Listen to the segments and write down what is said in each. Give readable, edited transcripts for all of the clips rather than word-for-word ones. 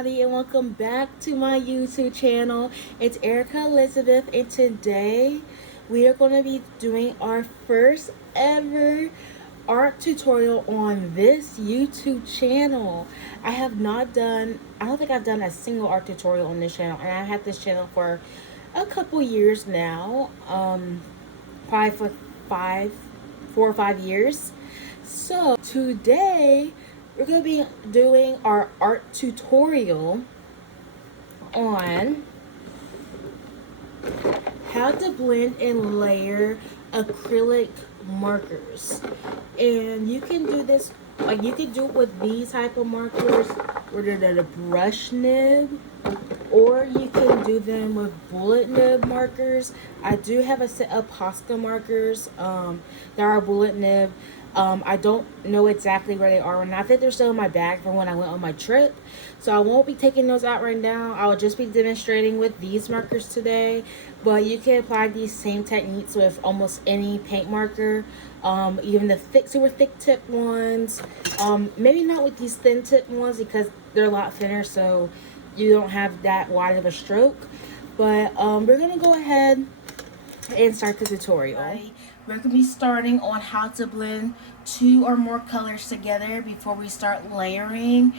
everybody, and welcome back to my YouTube channel. It's Erica Elizabeth, and today we are going to be doing our first ever art tutorial on this YouTube channel. I don't think I've done a single art tutorial on this channel, and I've had this channel for a couple years now, probably for 4 or 5 years. So today we're going to be doing our art tutorial on how to blend and layer acrylic markers. And you can do this, like you can do it with these type of markers where they're the brush nib, or you can do them with bullet nib markers. I do have a set of Posca markers that are bullet nib. I don't know exactly where they are, and I think they're still in my bag from when I went on my trip, so I won't be taking those out right now. I will just be demonstrating with these markers today, but you can apply these same techniques with almost any paint marker, even the super thick tip ones. Maybe not with these thin tip ones because they're a lot thinner, so you don't have that wide of a stroke. But we're gonna go ahead and start the tutorial. We're going to be starting on how to blend 2 or more colors together before we start layering.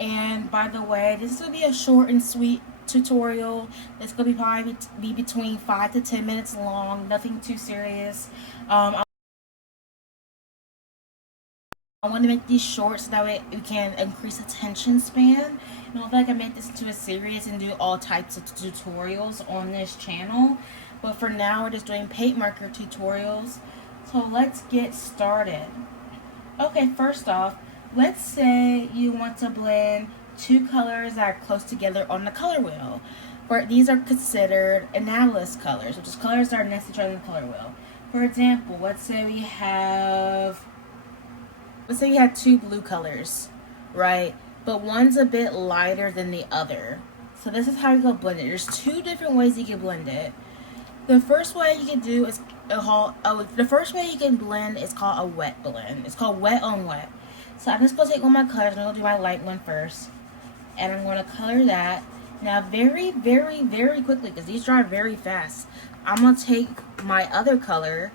And by the way, this is going to be a short and sweet tutorial. It's going to probably be between 5 to 10 minutes long, nothing too serious. I want to make these short so that way we can increase attention span. And I feel like I made this into a series and do all types of tutorials on this channel. But for now, we're just doing paint marker tutorials. So let's get started. Okay, first off, let's say you want to blend 2 colors that are close together on the color wheel. These are considered analogous colors, which is colors that are next to each other on the color wheel. For example, let's say you have 2 blue colors, right? But one's a bit lighter than the other. So this is how you go blend it. There's 2 different ways you can blend it. The first way you can do is the first way you can blend is called a wet blend. It's called wet on wet. So I'm just gonna take one of my colors. I'm gonna do my light one first, and I'm gonna color that. Now, very, very, very quickly, because these dry very fast, I'm gonna take my other color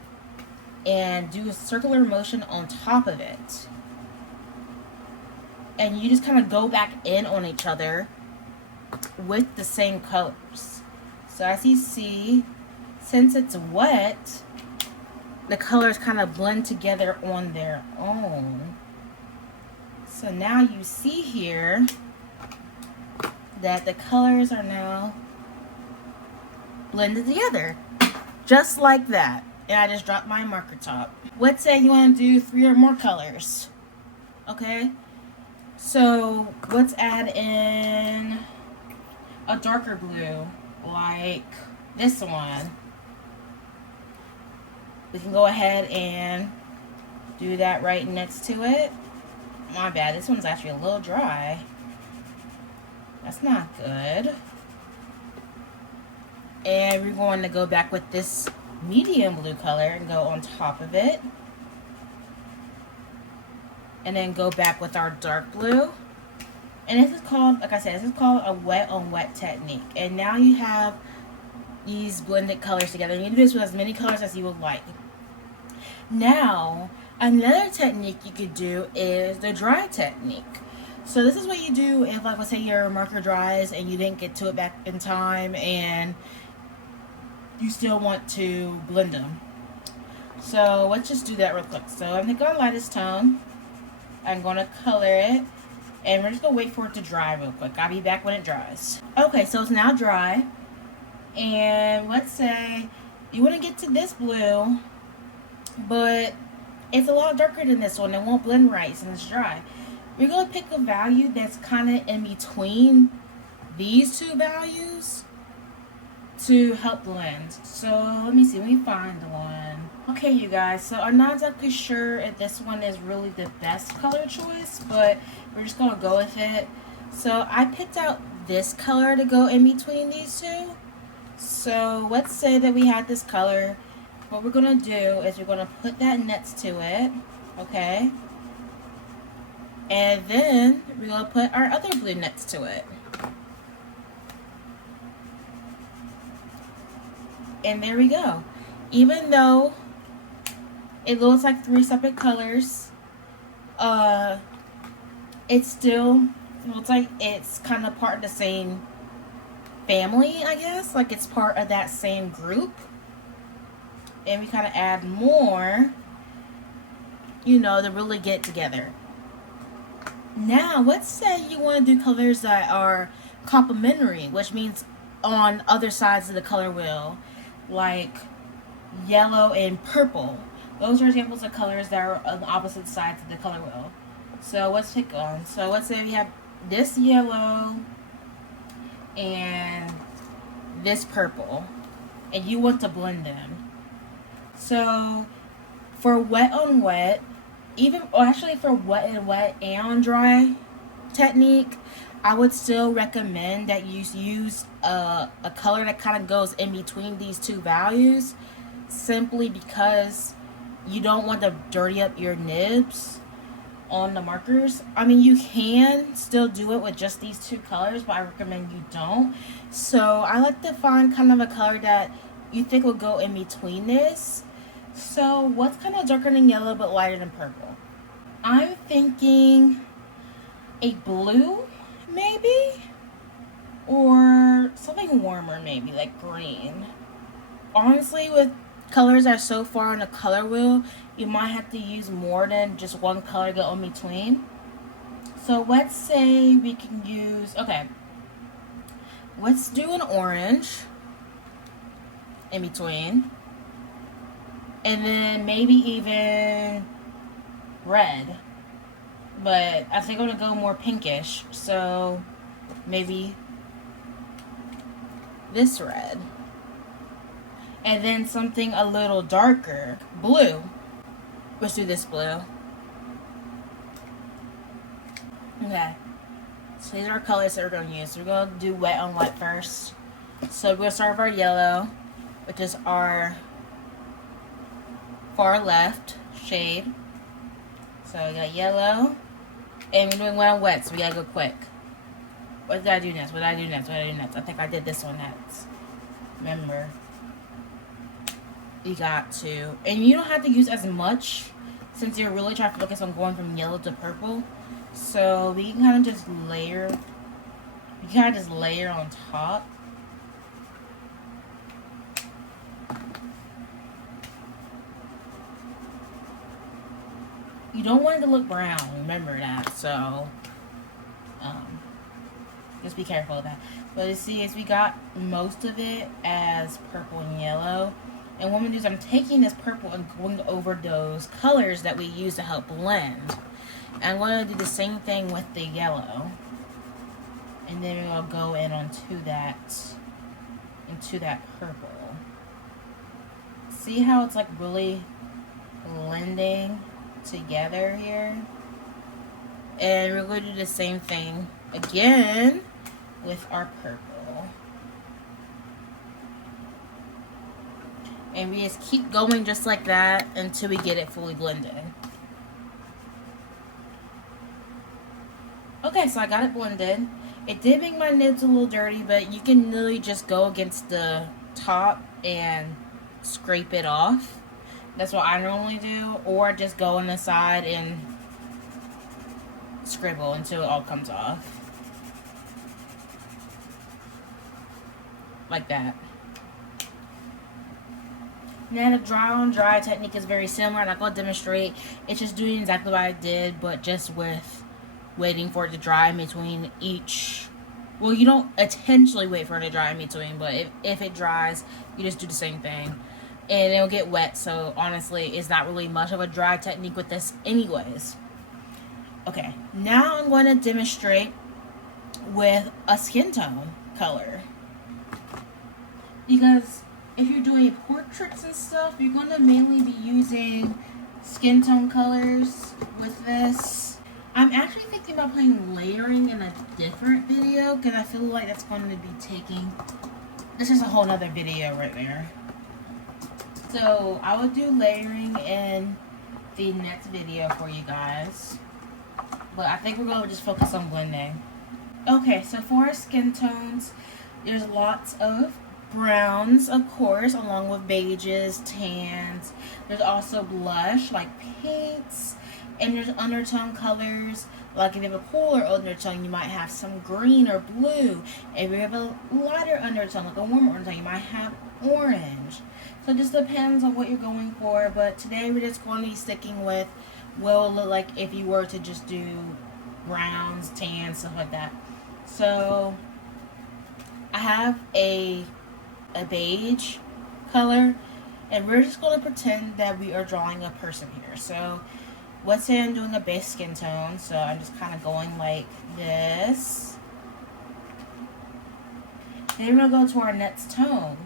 and do a circular motion on top of it, and you just kind of go back in on each other with the same colors. So as you see, since it's wet, the colors kind of blend together on their own. So now you see here that the colors are now blended together, just like that. And I just dropped my marker top. Let's say you want to do 3 or more colors. Okay, so let's add in a darker blue, like this one. We can go ahead and do that right next to it. My bad, this one's actually a little dry. That's not good. And we're going to go back with this medium blue color and go on top of it. And then go back with our dark blue. And this is called, like I said, this is called a wet on wet technique. And now you have these blended colors together. You can do this with as many colors as you would like. Now, another technique you could do is the dry technique. So this is what you do if, like, let's say your marker dries and you didn't get to it back in time and you still want to blend them. So let's just do that real quick. So I'm going to go lightest tone. I'm going to color it. And we're just going to wait for it to dry real quick. I'll be back when it dries. Okay, so it's now dry. And let's say you want to get to this blue, but it's a lot darker than this one. It won't blend right since it's dry. We're going to pick a value that's kind of in between these 2 values to help blend. So let me see, let me find one. Okay, you guys, so I'm not exactly sure if this one is really the best color choice, but we're just going to go with it. So I picked out this color to go in between these 2. So let's say that we had this color. What we're going to do is we're going to put that next to it, okay? And then we're going to put our other blue next to it. And there we go. Even though it looks like 3 separate colors, it still looks like it's kind of part of the same family, I guess. Like it's part of that same group. And we kind of add more, you know, to really get together. Now, let's say you want to do colors that are complementary, which means on other sides of the color wheel, like yellow and purple. Those are examples of colors that are on the opposite sides of the color wheel. So let's pick on. So let's say we have this yellow and this purple, and you want to blend them. So for wet on wet, actually for wet and wet and on dry technique, I would still recommend that you use a color that kind of goes in between these two values, simply because you don't want to dirty up your nibs on the markers. I mean, you can still do it with just these two colors, but I recommend you don't. So I like to find kind of a color that you think will go in between this. So what's kind of darker than yellow but lighter than purple? I'm thinking a blue, maybe? Or something warmer, maybe, like green. Honestly, with colors that are so far on the color wheel, you might have to use more than just one color to go in between. So let's say we can use, okay, let's do an orange in between. And then maybe even red. But I think I'm going to go more pinkish. So maybe this red. And then something a little darker. Blue. Let's do this blue. Okay. So these are our colors that we're going to use. So we're going to do wet on wet first. So we're going to start with our yellow, which is our far left shade. So we got yellow, and we're doing wet on wet, so we gotta go quick. What did I do next? What did I do next? What did I do next? I think I did this one next. Remember, you got to, and you don't have to use as much since you're really trying to focus on going from yellow to purple. So we can kind of just layer. You kind of just layer on top. You don't want it to look brown, remember that, so just be careful of that. But you see, as we got most of it as purple and yellow, and what I'm going to do is I'm taking this purple and going over those colors that we use to help blend. And I'm going to do the same thing with the yellow. And then we'll go in into that purple. See how it's like really blending together here? And we're going to do the same thing again with our purple. And we just keep going just like that until we get it fully blended. Okay, so I got it blended. It did make my nibs a little dirty, but you can literally just go against the top and scrape it off. That's what I normally do. Or just go on the side and scribble until it all comes off. Like that. Now the dry on dry technique is very similar. I'm not going to demonstrate. It's just doing exactly what I did, but just with waiting for it to dry in between each. Well, you don't intentionally wait for it to dry in between, but if it dries, you just do the same thing. And it'll get wet, so honestly, it's not really much of a dry technique with this anyways. Okay, now I'm going to demonstrate with a skin tone color. Because if you're doing portraits and stuff, you're going to mainly be using skin tone colors with this. I'm actually thinking about putting layering in a different video, because I feel like that's going to be taking... This is a whole nother video right there. So I will do layering in the next video for you guys. But I think we're going to just focus on blending. Okay, so for our skin tones, there's lots of browns, of course, along with beiges, tans. There's also blush, like pinks. And there's undertone colors. Like if you have a cooler undertone, you might have some green or blue. If you have a lighter undertone, like a warmer undertone, you might have orange. So it just depends on what you're going for. But today we're just going to be sticking with what it will look like if you were to just do browns, tans, stuff like that. So I have a beige color, and we're just going to pretend that we are drawing a person here. So let's say I'm doing a base skin tone, so I'm just kind of going like this. And then we're going to go to our next tone.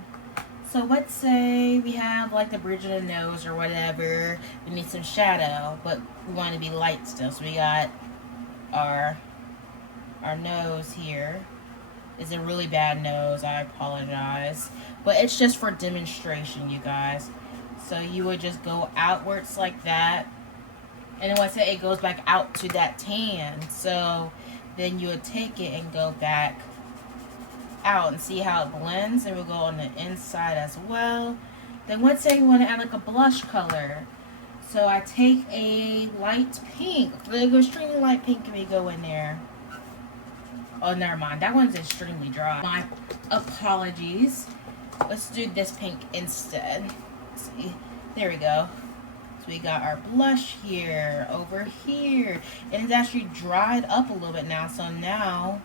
So let's say we have like the bridge of the nose or whatever. We need some shadow, but we want to be light still. So we got our nose here. It's a really bad nose, I apologize. But it's just for demonstration, you guys. So you would just go outwards like that. And then let's say it goes back out to that tan. So then you would take it and go back out and see how it blends. And we'll go on the inside as well. Then let's say we want to add like a blush color. So I take a light pink, like extremely light pink, and we go in there. Oh, never mind. That one's extremely dry. My apologies. Let's do this pink instead. Let's see. There we go. So we got our blush here, over here. And it's actually dried up a little bit now. So now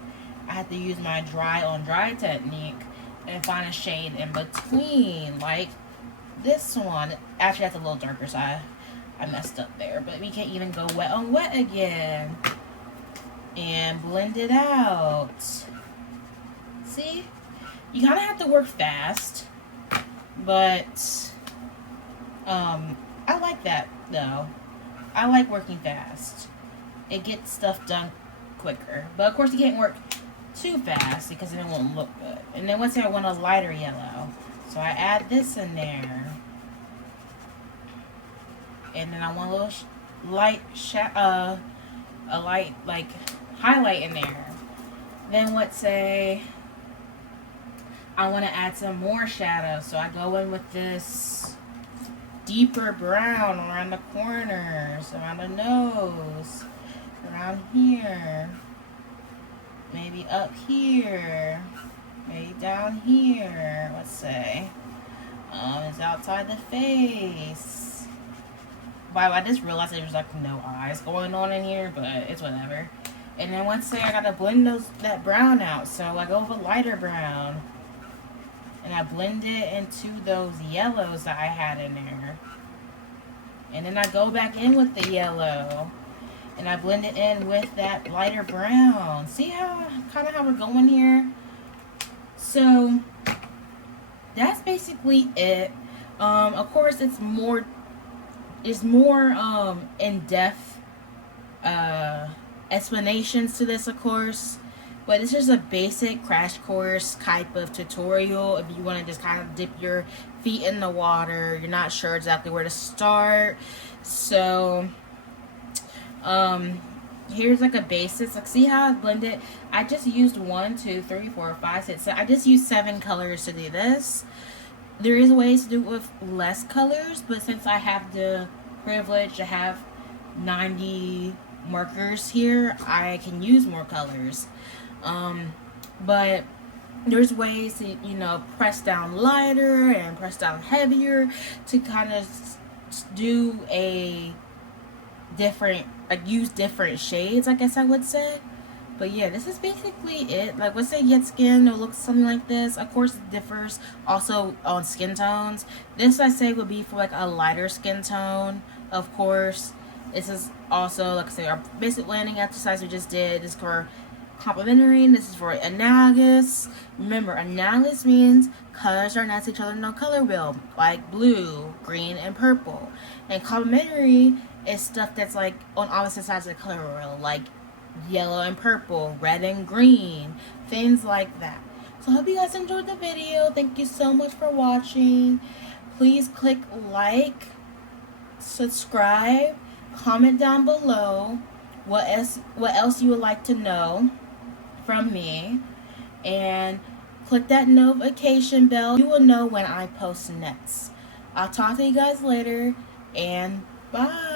I have to use my dry on dry technique and find a shade in between. Like this one. Actually, that's a little darker, so I messed up there. But we can't even go wet on wet again. And blend it out. See? You kind of have to work fast. But I like that though. I like working fast. It gets stuff done quicker. But of course you can't work too fast because then it won't look good. And then let's say I want a lighter yellow. So I add this in there. And then I want a little light a light like highlight in there. Then let's say I want to add some more shadow, so I go in with this deeper brown around the corners, around the nose, around here, maybe up here, maybe down here. Let's say it's outside the face. Wow, I just realized there was like no eyes going on in here, but it's whatever. And then let's say I gotta blend that brown out, so I go with a lighter brown. And I blend it into those yellows that I had in there. And then I go back in with the yellow. And I blend it in with that lighter brown. See how we're going here? So that's basically it. Of course it's more in-depth explanations to this, of course, but this is a basic crash course type of tutorial. If you want to just kind of dip your feet in the water, you're not sure exactly where to start. So here's like a basics. Like, see how I blend it? I just used 1, 2, 3, 4, 5, 6. So I just used 7 colors to do this. There is ways to do it with less colors, but since I have the privilege to have 90 markers here, I can use more colors. But there's ways to, press down lighter and press down heavier to kind of do use different shades, I guess I would say. But yeah, this is basically it. Like, let's say you get skin, it'll look something like this. Of course, it differs also on skin tones. This, I say, would be for like a lighter skin tone, of course. This is also, like I say, our basic landing exercise we just did. This is for complementary. This is for analogous. Remember, analogous means colors are next to each other in no color wheel, like blue, green, and purple. And complementary is stuff that's like on opposite sides of the color wheel, like yellow and purple, red and green, things like that. So I hope you guys enjoyed the video. Thank you so much for watching. Please click like, subscribe, comment down below what else you would like to know from me, and click that notification bell. You will know when I post next. I'll talk to you guys later, and bye.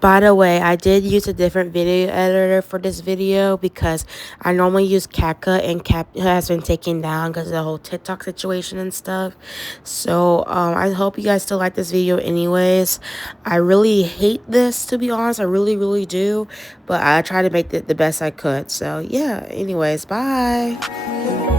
By the way, I did use a different video editor for this video because I normally use CapCut, and CapCut has been taken down because of the whole TikTok situation and stuff. So I hope you guys still like this video anyways. I really hate this, to be honest. I really do. But I try to make it the best I could. So yeah, anyways, bye.